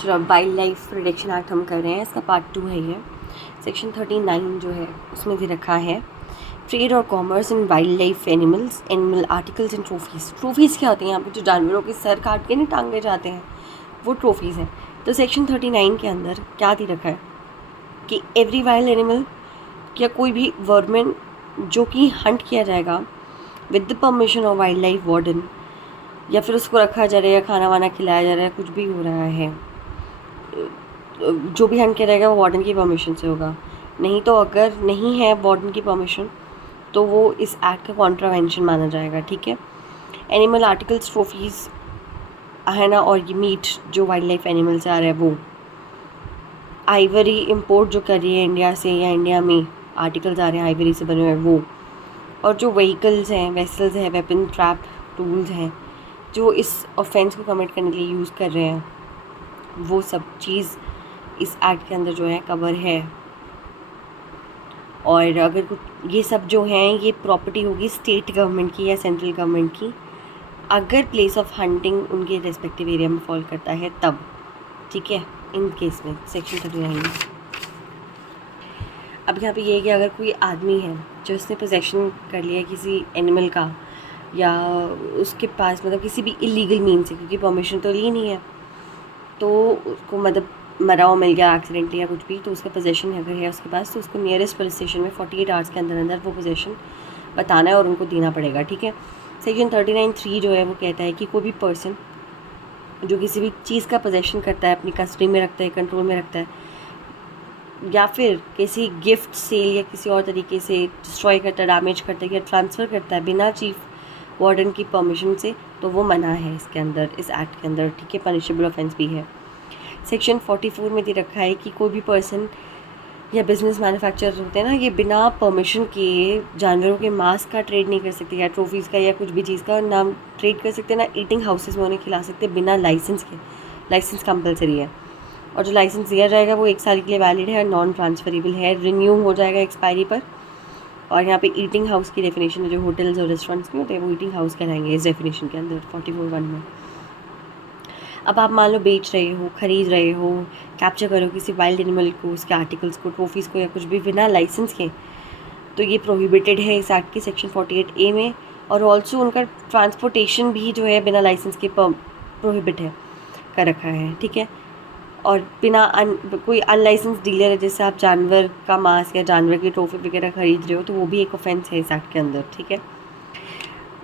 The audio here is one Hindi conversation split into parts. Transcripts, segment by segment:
जो वाइल्ड लाइफ प्रोटेक्शन एक्ट हम कर रहे हैं, इसका पार्ट 2 है ये। सेक्शन 39 जो है उसमें भी रखा है ट्रेड और commerce in wild life animals, animal articles and trophies. Trophies क्या होती हैं? यहाँ पे जो जानवरों के सर काट के नहीं टांगे जाते हैं, वो ट्रॉफीज़ हैं। तो सेक्शन 39 के अंदर क्या दे रखा है कि एवरी वाइल्ड एनिमल या कोई भी वर्मेन जो कि हंट किया जाएगा with the permission of wild life warden, या फिर उसको रखा जा रहा है, खाना वाना खिलाया जा रहा है, कुछ भी हो रहा है, जो भी हंट किया जाएगा वो वार्डन की परमिशन से होगा। नहीं तो अगर नहीं है वार्डन की परमिशन तो वो इस एक्ट का कॉन्ट्रावेंशन माना जाएगा। ठीक है। एनिमल आर्टिकल्स, ट्रॉफीज़ है ना, और ये मीट जो वाइल्ड लाइफ एनिमल से आ रहा है वो, आइवरी इंपोर्ट जो कर रही है इंडिया से या इंडिया में आर्टिकल्स आ रहे हैं आइवरी से बने हुए वो, और जो व्हीकल्स हैं, वेसल्स हैं, वेपन, ट्रैप, टूल्स हैं जो इस ऑफेंस को कमिट करने के लिए यूज़ कर रहे हैं, वो सब चीज़ इस एक्ट के अंदर जो है कवर है। और अगर कुछ ये सब जो हैं ये प्रॉपर्टी होगी स्टेट गवर्नमेंट की या सेंट्रल गवर्नमेंट की, अगर प्लेस ऑफ हंटिंग उनके रेस्पेक्टिव एरिया में फॉल करता है तब। ठीक है, इन केस में सेक्शन 39 में। अब यहाँ पे ये है कि अगर कोई आदमी है जो उसने पोजेशन कर लिया किसी एनिमल का, या उसके पास मतलब किसी भी इलीगल मीन से, क्योंकि परमिशन तो ली नहीं है, तो उसको मतलब मरा हुआ मिल गया एक्सीडेंटली या कुछ भी, तो उसका पोजेशन अगर है उसके पास, तो उसको नियरेस्ट पुलिस स्टेशन में 48 आवर्स के अंदर अंदर वो पोजेशन बताना है और उनको देना पड़ेगा। ठीक है। सेक्शन 39(3) जो है वो कहता है कि कोई भी पर्सन जो किसी भी चीज़ का पोजेशन करता है, अपनी कस्टडी में रखता है, कंट्रोल में रखता है, या फिर किसी गिफ्ट सेल या किसी और तरीके से डिस्ट्रॉय करता है, डैमेज करता है या ट्रांसफ़र करता है बिना चीफ वार्डन की परमिशन से, तो वो मना है इसके अंदर, इस एक्ट के अंदर। ठीक है, पनिशेबल ऑफेंस भी है। सेक्शन 44 में दे रखा है कि कोई भी पर्सन या बिजनेस मैन्युफैक्चरर होते हैं ना, ये बिना परमिशन के जानवरों के मांस का ट्रेड नहीं कर सकते, या ट्रॉफीज़ का या कुछ भी चीज़ का नाम ट्रेड कर सकते, ना ईटिंग हाउसेस में उन्हें खिला सकते बिना लाइसेंस के। लाइसेंस कंपलसरी है, और जो लाइसेंस दिया जाएगा वो 1 साल के लिए वैलिड है और नॉन ट्रांसफरेबल है, रिन्यू हो जाएगा एक्सपायरी पर। और यहाँ पे ईटिंग हाउस की डेफिनेशन है, जो होटल्स और रेस्टोरेंट्स में होते हैं वो ईटिंग हाउस कहलाएंगे इस डेफिनेशन के अंदर 44(1) में। अब आप मान लो बेच रहे हो, ख़रीद रहे हो, कैप्चर करो किसी वाइल्ड एनिमल को, उसके आर्टिकल्स को, ट्रॉफीज़ को या कुछ भी बिना लाइसेंस के, तो ये प्रोहिबिटेड है इस एक्ट की सेक्शन 48A में। और ऑल्सो उनका ट्रांसपोर्टेशन भी जो है बिना लाइसेंस के प्रोहिबिट है, कर रखा है। ठीक है। और बिना कोई अनलाइसेंस डीलर है, जैसे आप जानवर का मांस या जानवर की ट्रॉफी वगैरह खरीद रहे हो, तो वो भी एक ऑफेंस है इस एक्ट के अंदर। ठीक है।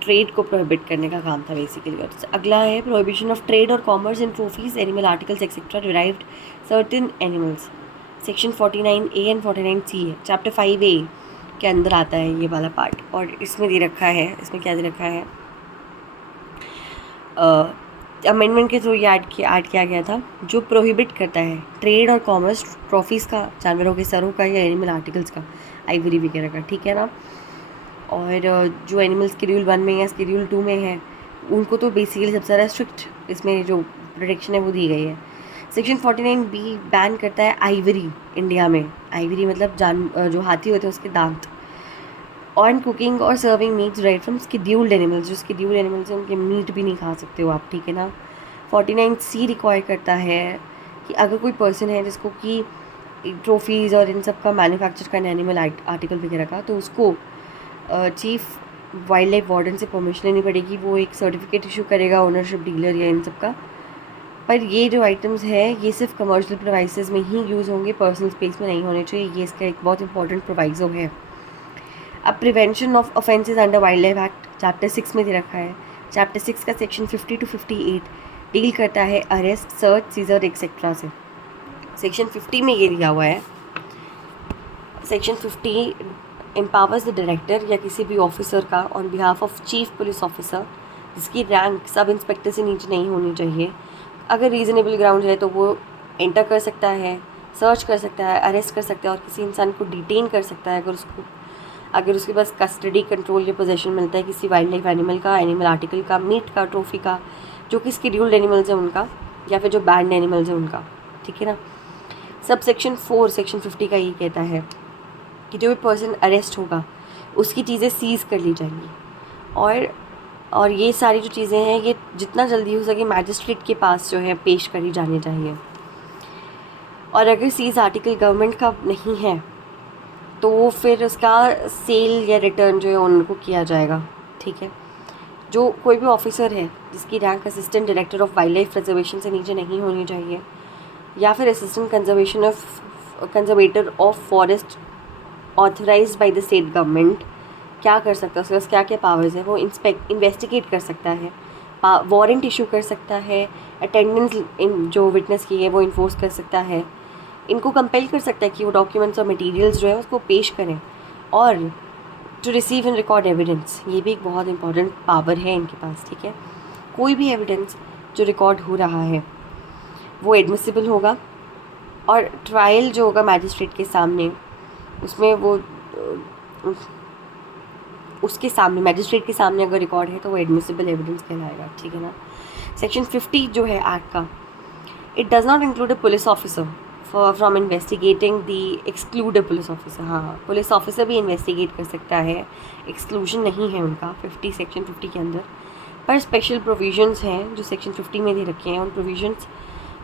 ट्रेड को प्रोहिबिट करने का काम था बेसिकली। और अगला है प्रोहिबिशन ऑफ ट्रेड और commerce in trophies, animal articles etcetera derived certain animals. Section 49A and 49C है, चैप्टर 5A के अंदर आता है ये वाला पार्ट। और इसमें दे रखा है, इसमें क्या दे रखा है, अमेंडमेंट के थ्रू ये ऐड किया गया था, जो प्रोहिबिट करता है ट्रेड और कॉमर्स ट्रॉफीज़ का, जानवरों के सरों का या एनिमल आर्टिकल्स का, आइवरी वगैरह का। ठीक है ना। और जो एनिमल शेड्यूल 1 में या शेड्यूल 2 में है, उनको तो बेसिकली सबसे ज़्यादा स्ट्रिक्ट इसमें जो प्रोटेक्शन है वो दी गई है। सेक्शन 49B बैन करता है आइवरी इंडिया में। आइवरी मतलब जो हाथी होते हैं उसके दांत। ऑन कुकिंग और serving meets right from scheduled animals, जो स्केड्यूल्ड एनिमल्स हैं उनके मीट भी नहीं खा सकते हो आप। ठीक है ना। 49C रिक्वायर करता है कि अगर कोई पर्सन है जिसको कि ट्रॉफीज़ और इन सब का मैन्युफैक्चर करना एनिमल आर्टिकल वगैरह का, तो उसको चीफ वाइल्ड लाइफ वार्डन से परमिशन लेनी पड़ेगी। वो एक सर्टिफिकेट इशू करेगा ओनरशिप डीलर या इन सब का। पर ये जो आइटम्स है ये सिर्फ कमर्शियल प्रोवाइसेस में ही यूज़ होंगे, पर्सनल स्पेस में नहीं होने चाहिए। ये इसका एक बहुत इंपॉर्टेंट प्रोवाइजो है। अब prevention of offences under wild life act chapter 6 में दे रखा है। चैप्टर 6 का सेक्शन 50 to 58 डील करता है अरेस्ट, सर्च, सीजर एक्सेट्रा से। सेक्शन 50 में ये दिया हुआ है, सेक्शन 50 एम्पावर्स द डायरेक्टर या किसी भी ऑफिसर का on behalf of chief police officer, जिसकी रैंक सब इंस्पेक्टर से नीचे नहीं होनी चाहिए, अगर रीज़नेबल ग्राउंड है तो वो एंटर कर सकता है, सर्च कर सकता है, अरेस्ट कर सकता है और किसी इंसान को डिटेन कर सकता है अगर उसके पास कस्टडी, कंट्रोल या पोजेशन मिलता है किसी वाइल्ड लाइफ एनिमल का, एनिमल आर्टिकल का, मीट का, ट्रॉफी का, जो कि स्केड्यूल्ड एनिमल्स हैं उनका, या फिर जो बैंड एनिमल्स हैं उनका। ठीक है ना। सब सेक्शन 4 सेक्शन 50 का ये कहता है कि जो भी पर्सन अरेस्ट होगा उसकी चीज़ें सीज़ कर ली जाएंगी, और ये सारी जो चीज़ें हैं ये जितना जल्दी हो सके मैजिस्ट्रेट के पास जो है पेश करी जानी चाहिए। और अगर सीज आर्टिकल गवर्नमेंट का नहीं है तो फिर उसका सेल या रिटर्न जो है उनको किया जाएगा, ठीक है। जो कोई भी ऑफिसर है जिसकी rank assistant director of wild life preservation से नीचे नहीं होनी चाहिए, या फिर assistant conservator of forest authorised by the state government, क्या कर सकता है, उसके पास क्या क्या पावर्स है, वो इन्वेस्टिगेट कर सकता है, वारंट इशू कर सकता है, अटेंडेंस जो विटनेस की है वो इन्फोर्स कर सकता है, इनको कंपेल कर सकता है कि वो डॉक्यूमेंट्स और मटेरियल्स जो है उसको पेश करें, और to receive and record evidence, ये भी एक बहुत इंपॉर्टेंट पावर है इनके पास, ठीक है। कोई भी एविडेंस जो रिकॉर्ड हो रहा है वो एडमिसिबल होगा, और ट्रायल जो होगा मैजिस्ट्रेट के सामने, उसमें वो उसके सामने मैजिस्ट्रेट के सामने अगर रिकॉर्ड है तो वो एडमिसिबल एविडेंस कहलाएगा, ठीक है ना। सेक्शन 50 जो है एक्ट का, it does not include a police officer from investigating the exclude a police officer. हाँ, पुलिस ऑफिसर भी इन्वेस्टिगेट कर सकता है, एक्सक्लूजन नहीं है उनका सेक्शन 50 के अंदर, पर स्पेशल प्रोविजंस हैं जो सेक्शन 50 में दे रखे हैं। उन प्रोविजंस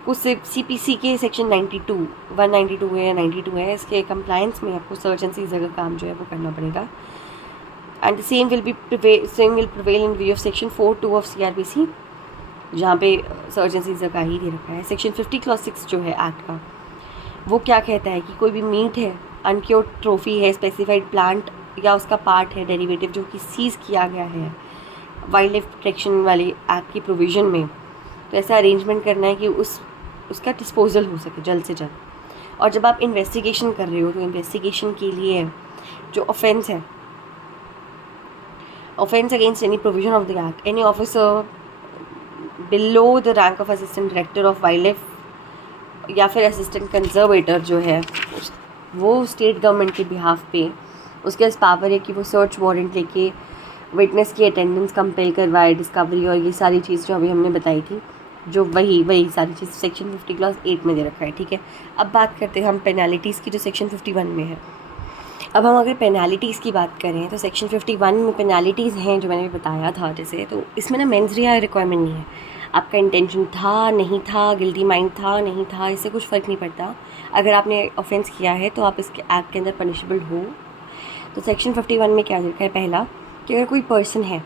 को CPC के सेक्शन 192 है या 92 है, इसके कंप्लायंस में आपको सर्च एंड सीजर का काम जो है वो करना पड़ेगा। And the same will prevail in view of section 42 of CRPC, जहाँ पे सर्च एंड सीजर का ही दे रखा है। सेक्शन 50 क्लॉज 6 जो है एक्ट का, वो क्या कहता है कि कोई भी मीट है, अनक्योर्ड ट्रॉफी है, स्पेसिफाइड प्लांट या उसका पार्ट है, डेरिवेटिव जो कि सीज़ किया गया है वाइल्ड लाइफ प्रोटेक्शन वाली एक्ट की प्रोविज़न में, तो ऐसा अरेंजमेंट करना है कि उसका डिस्पोजल हो सके जल्द से जल्द। और जब आप इन्वेस्टिगेशन कर रहे हो तो इन्वेस्टिगेशन के लिए जो ऑफेंस है, offence against any provision of the act, any officer below the rank of assistant director of wild life या फिर असिस्टेंट कंजर्वेटर जो है वो स्टेट गवर्नमेंट के बिहाफ पे उसके पास पावर है कि वो सर्च वारंट लेके विटनेस की अटेंडेंस कंपेल करवाए, डिस्कवरी और ये सारी चीज़ जो अभी हमने बताई थी, जो वही सारी चीज़ सेक्शन 50 क्लॉज 8 में दे रखा है, ठीक है। अब बात करते हैं हम पेनाल्टीज़ की जो सेक्शन 51 में है। अब हम अगर पेनाल्टीज़ की बात करें तो सेक्शन 51 में पेनाल्टीज़ हैं जो मैंने बताया था जैसे, तो इसमें ना मेंस रे रिक्वायरमेंट नहीं है। आपका इंटेंशन था नहीं था, गिल्टी माइंड था नहीं था, इससे कुछ फ़र्क नहीं पड़ता। अगर आपने ऑफेंस किया है तो आप इसके एक्ट के अंदर पनिशेबल हो। तो सेक्शन 51 में क्या लिखा है, पहला कि अगर कोई पर्सन है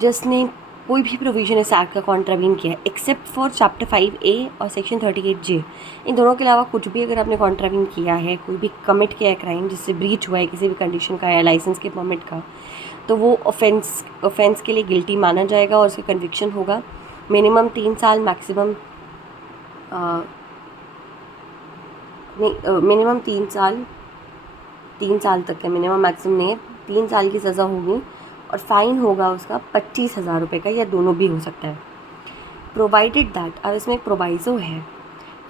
जिसने कोई भी प्रोविज़न इस एक्ट का कॉन्ट्रावीन किया है एक्सेप्ट फॉर चैप्टर 5A और सेक्शन 38J, इन दोनों के अलावा कुछ भी अगर आपने कॉन्ट्रावीन किया है, कोई भी कमिट किया है क्राइम जिससे ब्रीच हुआ है किसी भी कंडीशन का या लाइसेंस के परमिट का, तो वो ऑफेंस के लिए गिल्टी माना जाएगा और उसका कन्विक्शन होगा। मिनिमम 3 साल, मैक्सिमम मिनिमम 3 साल तक है, मिनिमम मैक्सिमम नहीं है, 3 साल की सज़ा होगी और फ़ाइन होगा उसका 25,000 रुपये का, या दोनों भी हो सकता है। प्रोवाइडेड दैट, अब इसमें एक प्रोवाइज़ो है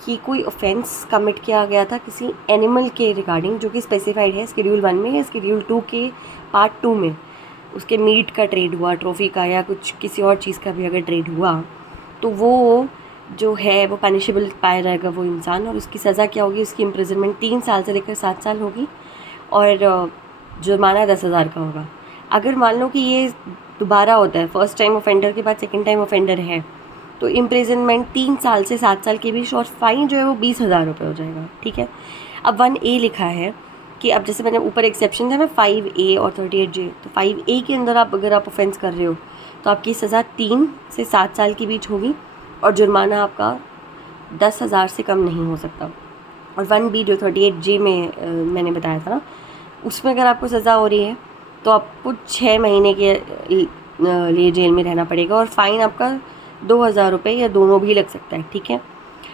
कि कोई ऑफेंस कमिट किया गया था किसी एनिमल के रिगार्डिंग जो कि स्पेसिफाइड है शेड्यूल 1 में या शेड्यूल 2 के पार्ट 2 में, उसके मीट का ट्रेड हुआ, ट्रॉफी का या कुछ किसी और चीज़ का भी अगर ट्रेड हुआ, तो वो जो है वो पनिशेबल पाया जाएगा वो इंसान, और उसकी सज़ा क्या होगी, उसकी इम्प्रिजनमेंट 3 साल से लेकर 7 साल होगी और जुर्माना 10,000 का होगा। अगर मान लो कि ये दोबारा होता है, फर्स्ट टाइम ऑफेंडर के बाद सेकंड टाइम ऑफेंडर है, तो इम्प्रिजनमेंट 3 साल से 7 साल के बीच और फाइन जो है वो 20,000 रुपये हो जाएगा, ठीक है। अब 1A लिखा है कि अब जैसे मैंने ऊपर एक्सेप्शन था ना 5A और 38J, तो 5A के अंदर अगर आप ऑफेंस कर रहे हो तो आपकी सज़ा 3 से 7 साल के बीच होगी और जुर्माना आपका 10,000 से कम नहीं हो सकता। और 1B जो 38J में मैंने बताया था ना, उसमें अगर आपको सज़ा हो रही है तो आपको 6 महीने के लिए जेल में रहना पड़ेगा और फ़ाइन आपका 2,000 रुपये या दोनों भी लग सकता है, ठीक है।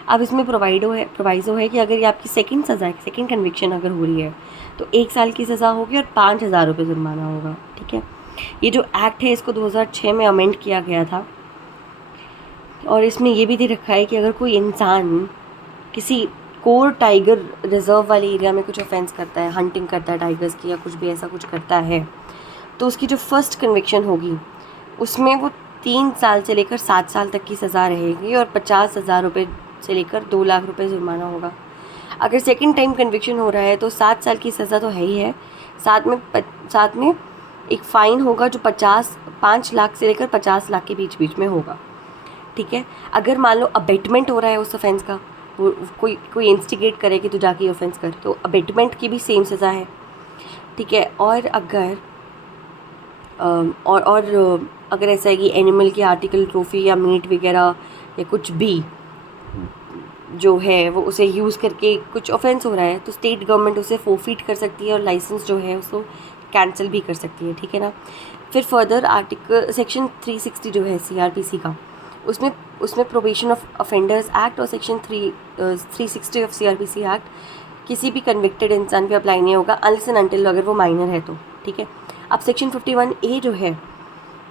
अब इसमें प्रोवाइज़ो है कि अगर ये आपकी सेकंड कन्विक्शन अगर हो रही है तो 1 साल की सज़ा होगी और 5,000 रुपये जुर्माना होगा, ठीक है। ये जो एक्ट है इसको 2006 में अमेंड किया गया था और इसमें ये भी दे रखा है कि अगर कोई इंसान किसी कोर टाइगर रिजर्व वाले एरिया में कुछ ऑफेंस करता है, हंटिंग करता है टाइगर्स की या कुछ भी ऐसा कुछ करता है, तो उसकी जो फर्स्ट कन्विक्शन होगी उसमें वो 3 साल से लेकर 7 साल तक की सज़ा रहेगी और 50,000 रुपये से लेकर 2 लाख रुपये जुर्माना होगा। अगर सेकंड टाइम कन्विक्शन हो रहा है तो 7 साल की सज़ा तो है ही है, साथ में एक फ़ाइन होगा जो 5 लाख से लेकर 50 लाख के बीच में होगा, ठीक है। अगर मान लो अबेटमेंट हो रहा है उस ऑफेंस का वो कोई इंस्टिगेट करे कि तू जाके ये ऑफेंस कर, तो अबेटमेंट की भी सेम सज़ा है, ठीक है। और अगर अगर ऐसा है कि एनिमल की आर्टिकल, ट्रॉफी या मीट वगैरह या कुछ भी जो है वो उसे यूज़ करके कुछ ऑफेंस हो रहा है, तो स्टेट गवर्नमेंट उसे फोरफीट कर सकती है और लाइसेंस जो है उसको कैंसिल भी कर सकती है, ठीक है ना। फिर फर्दर आर्टिकल सेक्शन 360 जो है CRPC का, उसमें प्रोबेशन ऑफ ऑफेंडर्स एक्ट और सेक्शन 360 ऑफ CRPC एक्ट किसी भी कन्विक्टेड इंसान पे अप्लाई नहीं होगा अनलेस एंड अनटिल अगर वो माइनर है तो, ठीक है। अब सेक्शन 51A जो है,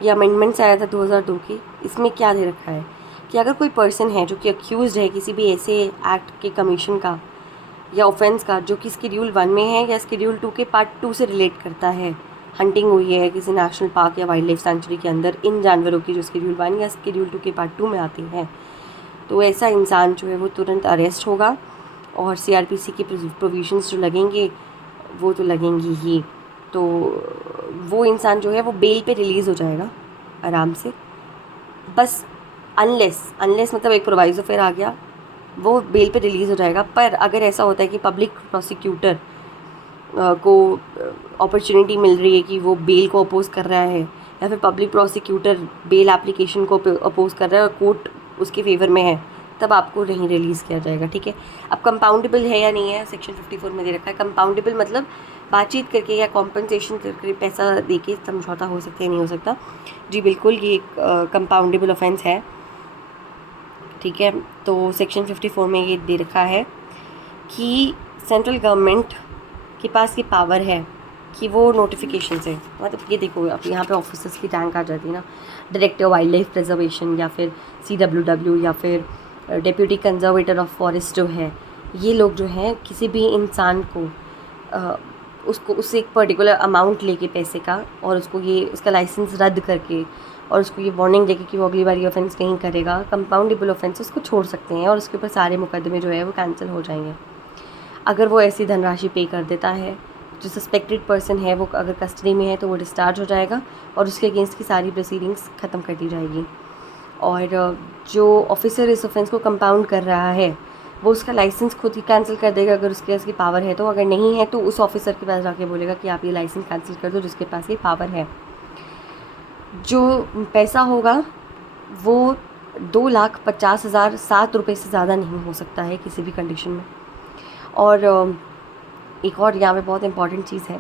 ये अमेंडमेंट्स आया था 2002 की, इसमें क्या दे रखा है कि अगर कोई पर्सन है जो कि अक्यूज़ है किसी भी ऐसे एक्ट के कमीशन का या ऑफेंस का जो कि शेड्यूल 1 में है या शेड्यूल 2 के पार्ट 2 से रिलेट करता है, हंटिंग हुई है किसी नेशनल पार्क या वाइल्ड लाइफ सेंचुरी के अंदर इन जानवरों की जो शेड्यूल 1 या शेड्यूल 2 के पार्ट 2 में आती हैं, तो ऐसा इंसान जो है वो तुरंत अरेस्ट होगा और CRPC की प्रोविजंस जो लगेंगे वो तो लगेंगी ही। तो वो इंसान जो है वो बेल पे रिलीज़ हो जाएगा आराम से, बस अनलेस मतलब एक प्रोवाइजो फिर आ गया, वो बेल पे रिलीज़ हो जाएगा। पर अगर ऐसा होता है कि पब्लिक प्रोसिक्यूटर को अपॉर्चुनिटी मिल रही है कि वो बेल को अपोज़ कर रहा है या फिर पब्लिक प्रोसिक्यूटर बेल एप्लीकेशन को अपोज़ कर रहा है और कोर्ट उसके फेवर में है, तब आपको नहीं रिलीज़ किया जाएगा, ठीक है। अब कंपाउंडेबल है या नहीं है, सेक्शन 54 में दे रखा है। कंपाउंडेबल मतलब बातचीत करके या कॉम्पनसेशन करके पैसा दे के समझौता हो सकता है, नहीं हो सकता। जी बिल्कुल, ये एक कंपाउंडेबल ऑफेंस है, ठीक है। तो सेक्शन 54 में ये दे रखा है कि सेंट्रल गवर्नमेंट के पास ये पावर है कि वो नोटिफिकेशन से, मतलब ये देखो अब यहाँ पे ऑफिसर्स की रैंक आ जाती है ना, डायरेक्टर वाइल्ड लाइफ प्रिजर्वेशन या फिर CWW या फिर डेप्यूटी कंजर्वेटर ऑफ फॉरेस्ट जो है, ये लोग जो हैं किसी भी इंसान को उससे एक पर्टिकुलर अमाउंट लेके पैसे का और उसका लाइसेंस रद्द करके और उसको ये वार्निंग देके कि वो अगली बार ये ऑफेंस नहीं करेगा, कंपाउंडेबल ऑफेंस, उसको छोड़ सकते हैं और उसके ऊपर सारे मुकदमे जो है वो कैंसिल हो जाएंगे अगर वो ऐसी धनराशि पे कर देता है। जो सस्पेक्टेड पर्सन है वो अगर कस्टडी में है तो वो डिस्चार्ज हो जाएगा और उसके अगेंस्ट की सारी प्रोसीडिंग्स ख़त्म कर दी जाएगी। और जो ऑफिसर इस ऑफेंस को कंपाउंड कर रहा है वो उसका लाइसेंस खुद ही कैंसिल कर देगा अगर उसके पास पावर है तो, अगर नहीं है तो उस ऑफिसर के पास जाके बोलेगा कि आप ये लाइसेंस कैंसिल कर दो जिसके पास ये पावर है। जो पैसा होगा वो 2,50,000 7 रुपये से ज़्यादा नहीं हो सकता है किसी भी कंडीशन में। और एक और यहाँ पे बहुत इंपॉर्टेंट चीज़ है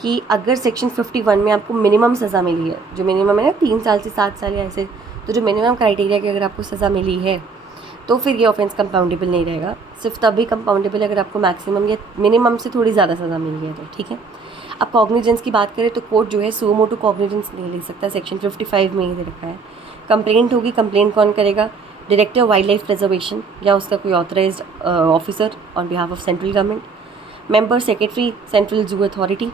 कि अगर सेक्शन 51 में आपको मिनिमम सज़ा मिली है, जो मिनिमम है ना 3 साल से 7 साल या ऐसे, तो जो मिनिमम क्राइटेरिया की अगर आपको सज़ा मिली है तो फिर ये ऑफेंस कंपाउंडेबल नहीं रहेगा। सिर्फ तभी कंपाउंडेबल अगर आपको मैक्सिमम या मिनिमम से थोड़ी ज़्यादा सज़ा मिली है तो, ठीक है। अब कॉग्निजेंस की बात करें तो कोर्ट जो है सुओ मोटो कॉग्निजेंस नहीं ले सकता, सेक्शन 55 में ही दे रखा है। कंप्लेंट होगी, कंप्लेंट कौन करेगा? डायरेक्टर वाइल्ड लाइफ प्रिजर्वेशन या उसका कोई authorised officer on behalf of central government, member secretary central zoo authority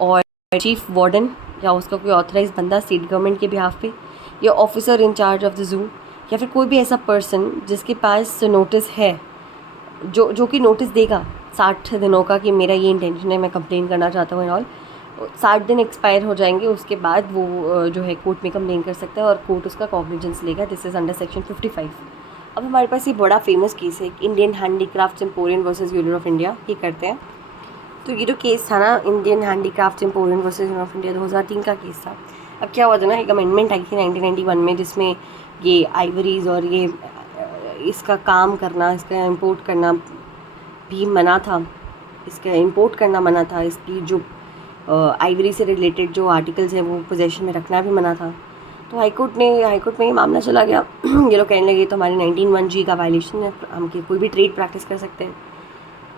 और चीफ वार्डन या उसका कोई ऑथराइज्ड बंदा स्टेट गवर्नमेंट के बिहाफ पे, या officer in charge of the zoo, या फिर कोई भी ऐसा पर्सन जिसके पास नोटिस है जो कि नोटिस देगा 60 दिनों का कि मेरा ये इंटेंशन है, मैं कंप्लेन करना चाहता हूँ एंड ऑल। 60 दिन एक्सपायर हो जाएंगे, उसके बाद वो जो है कोर्ट में कंप्लेन कर सकता है और कोर्ट उसका कॉग्निजेंस लेगा। This is under section 55। अब हमारे पास ये बड़ा फेमस केस है Indian handicrafts emporium versus union of India, ये करते हैं। तो ये जो केस था ना, Indian handicrafts emporium versus union of India, 2003 का केस था। अब क्या हुआ था ना, एक अमेंडमेंट आई थी 1991 में जिसमें ये आइवरीज और ये इसका काम करना, इसका इंपोर्ट करना भी मना था, इसका इंपोर्ट करना मना था, इसकी जो आइवरी से रिलेटेड जो आर्टिकल्स हैं वो पोजेशन में रखना भी मना था। तो हाईकोर्ट में ये मामला चला गया। ये लोग कहने लगे तो हमारे 19(1)G का वायलेशन है, हम कोई भी ट्रेड प्रैक्टिस कर सकते हैं।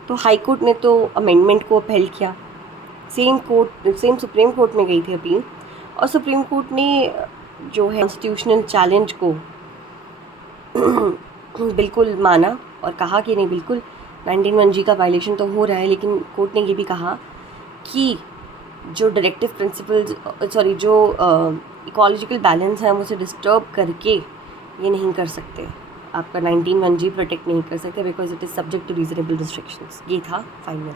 तो हाईकोर्ट ने तो अमेंडमेंट को अपहेल्ड किया। सेम सुप्रीम कोर्ट में गई थी अपील और सुप्रीम कोर्ट ने जो है कॉन्स्टिट्यूशनल चैलेंज को बिल्कुल माना और कहा कि नहीं, बिल्कुल 19(1)G का वायलेशन तो हो रहा है, लेकिन कोर्ट ने ये भी कहा कि जो डायरेक्टिव प्रिंसिपल्स जो इकोलॉजिकल बैलेंस है हम उसे डिस्टर्ब करके ये नहीं कर सकते, आपका 19(1)G प्रोटेक्ट नहीं कर सकते because it is subject to reasonable restrictions. ये था फाइनल।